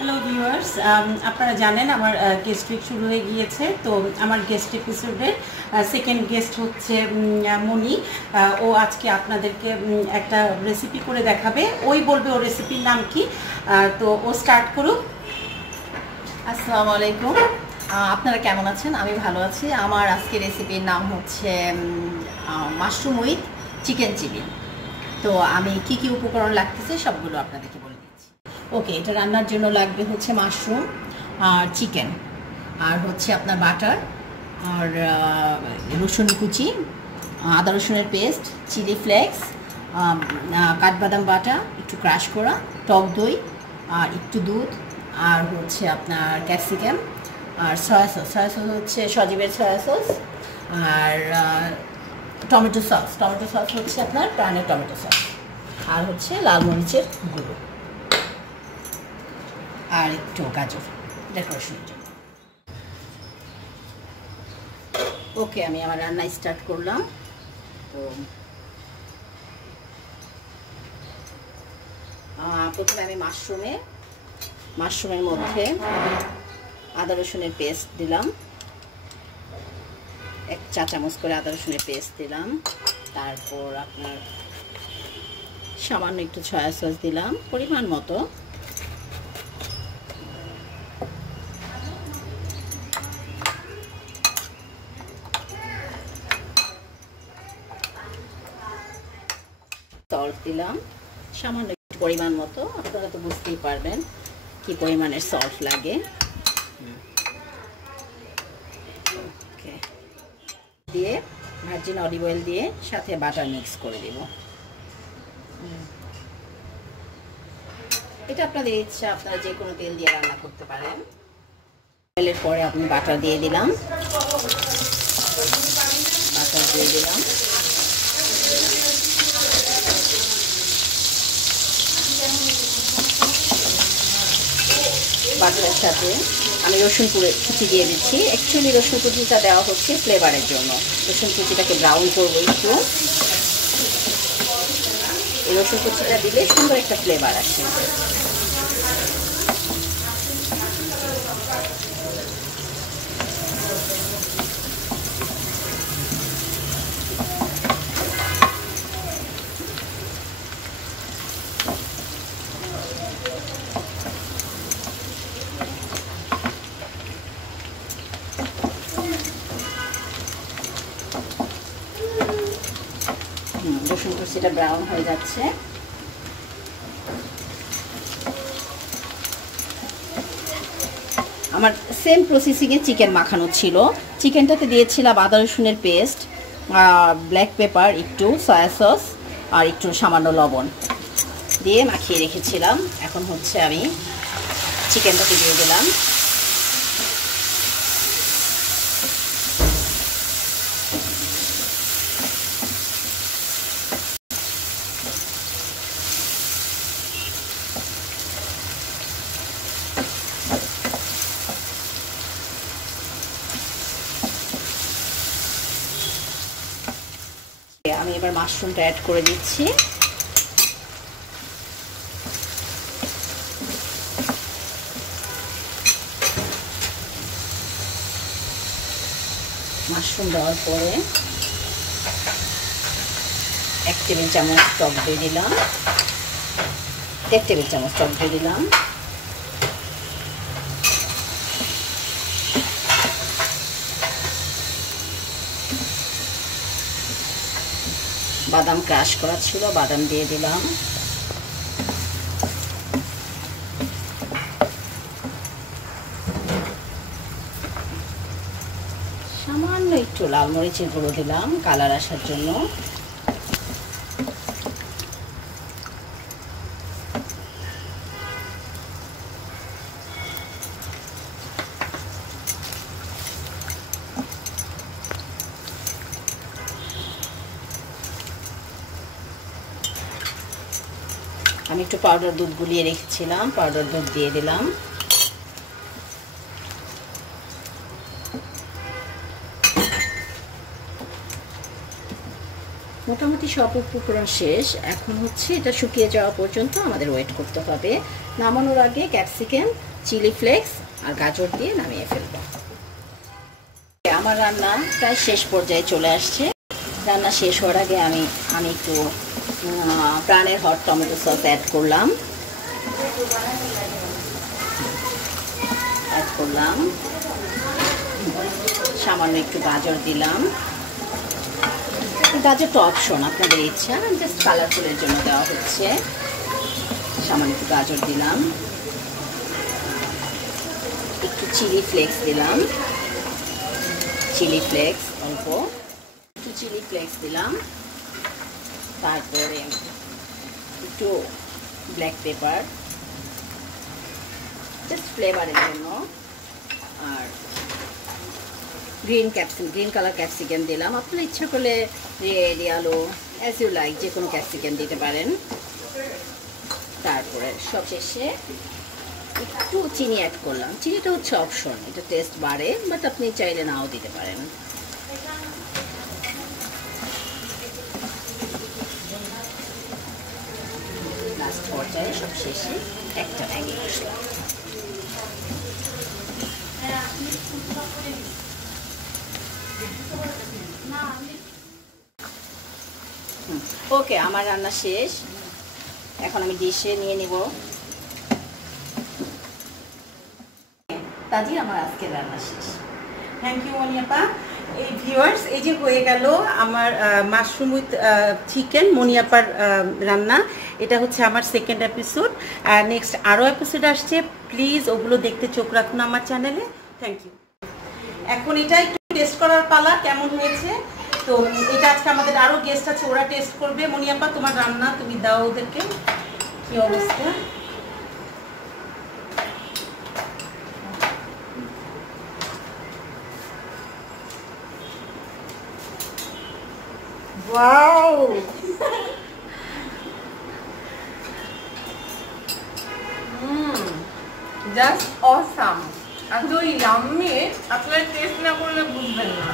Hello viewers, আপনারা জানেন আমার গেস্ট উইক শুরু হয়ে গিয়েছে। তো আমার গেস্ট এপিসোডের সেকেন্ড গেস্ট হচ্ছে মনি। ও আজকে আপনাদেরকে একটা রেসিপি করে দেখাবে। ওই বলবে ও রেসিপির নাম কি। তো ও স্টার্ট করুক। আসসালামু আলাইকুম, আপনারা কেমন আছেন? আমি ভালো আছি। আমার আজকে রেসিপির নাম হচ্ছে মাশরুম উইথ চিকেন চিলি। তো আমি কি কি উপকরণ লাগতেছে সবগুলো আপনাদেরকে বলে দিচ্ছি। ওকে, এটা রান্নার জন্য লাগবে হচ্ছে মাশরুম আর চিকেন, আর হচ্ছে আপনার বাটার, আর রসুন কুচি, আদা রসুনের পেস্ট, চিলি ফ্লেক্স, কাঠবাদাম বাটা একটু ক্রাশ করা, টক দই, আর একটু দুধ, আর হচ্ছে আপনার ক্যাপসিকাম, আর সয়া সস হচ্ছে সজীবের সয়া সস, আর টমেটো সস হচ্ছে আপনার প্রাণের টমেটো সস, আর হচ্ছে লাল মরিচের গুঁড়ো, আর একটু গাজর ডেকোরেশনের জন্য। ওকে, আমি আমার রান্না স্টার্ট করলাম। তো প্রথমে আমি মাশরুমের মধ্যে আদা রসুনের পেস্ট দিলাম, 1 চা চামচ করে আদা রসুনের পেস্ট দিলাম। তারপর আপনার সামান্য একটু সয়া সস দিলাম পরিমাণ মতো। সল্ট দিলাম সামান্য একটু পরিমাণ মতো, আপনারা তো বুঝতেই পারবেন কি পরিমাণের সল্ট লাগে। ওকে, দিয়ে ভার্জিন অলিভ অয়েল দিয়ে সাথে বাটার মিক্স করে দেব। এটা আপনাদের ইচ্ছা, আপনারা যে কোনো তেল দিয়ে রান্না করতে পারেন। তেলের পরে আপনি বাটার দিয়ে দিলাম, বাটারের সাথে আমি রসুন কুচি দিয়ে দিচ্ছি। অ্যাকচুয়ালি রসুন কুচিটা দেওয়া হচ্ছে ফ্লেভারের জন্য। রসুন কুচিটাকে ব্রাউন করবো একটু। এই রসুন কুচিটা দিলে সুন্দর একটা ফ্লেভার আসে। রসুন কুচিটা ব্রাউন হয়ে যাচ্ছে। আমার সেম প্রসেসিংয়ে চিকেন মাখানো ছিল। চিকেনটাতে দিয়েছিলাম আদা রসুনের পেস্ট, ব্ল্যাক পেপার, একটু সয়া সস, আর একটু সামান্য লবণ দিয়ে মাখিয়ে রেখেছিলাম। এখন হচ্ছে আমি চিকেনটাকে দিয়ে দিলাম। আমি এবার মাশরুমটা অ্যাড করে দিচ্ছি। মাশরুম দেওয়ার পরে 1 টেবিল চামচ টক দই দিলাম, 1 টেবিল চামচ টক দই দিলাম। বাদাম ক্রাশ করা ছিল, বাদাম দিয়ে দিলাম। সামান্য একটু লাল মরিচের গুঁড়ো দিলাম কালার আসার জন্য। আমি একটু পাউডার দুধ গুলিয়ে রেখেছিলাম, পাউডার দুধ দিয়ে দিলাম। মোটামুটি সব উপকরণ শেষ। এখন হচ্ছে এটা শুকিয়ে যাওয়া পর্যন্ত আমাদের ওয়েট করতে হবে। নামানোর আগে ক্যাপসিকাম চিলি ফ্লেক্স আর গাজর দিয়ে নামিয়ে ফেলব। আমার রান্না প্রায় শেষ পর্যায়ে চলে আসছে। রান্না শেষ হওয়ার আগে আমি একটু প্রাণের হট টমেটো সস অ্যাড করলাম। সামান্য একটু গাজর দিলাম। গাজরটা অপশন, আপনাদের ইচ্ছা, জাস্ট কালারফুলের জন্য দেওয়া হচ্ছে। সামান্য একটু গাজর দিলাম, একটু চিলি ফ্লেক্স দিলাম, চিলি ফ্লেক্স অল্প একটু চিলি ফ্লেক্স দিলাম, তারপরে একটু ব্ল্যাক পেপার জাস্ট ফ্লেভারের জন্য, আর গ্রিন কালার ক্যাপসিকাম দিলাম। আপনারা ইচ্ছা করলে red, yellow, as you like যে কোনো ক্যাপসিকাম দিতে পারেন। তারপরে সবশেষে একটু চিনি অ্যাড করলাম। চিনিটা হচ্ছে অপশন, এটা টেস্ট বাড়ে, বাট আপনি চাইলে নাও দিতে পারেন। লাস্ট পর্যায়ে সবশেষে একটা ম্যাগি মশলা। ওকে, আমার রান্না শেষ। এখন আমি ডিশে নিয়ে নিব। তাজি, আমার আজকের রান্না শেষ। থ্যাংক ইউ মনি আপা। এই ভিউয়ার্স, এই যে হয়ে গেল আমার মাশরুম উইথ চিকেন, মনি আপার রান্না। এটা হচ্ছে আমার সেকেন্ড এপিসোড। আর নেক্সট আরও এপিসোড আসছে, প্লিজ ওগুলো দেখতে চোখ রাখুন আমার চ্যানেলে। Thank you. এখন এটা একটু টেস্ট করার পালা, কেমন হয়েছে। তো এটা আজকে আমাদের আরও গেস্ট আছে, ওরা টেস্ট করবে। মনি আপা, তোমার রান্না তুমি দাও ওদেরকে, কি অবস্থা। Wow! Just awesome. এত ইয়াম্মি, আপনারা টেস্ট না করলে বুঝবেন না।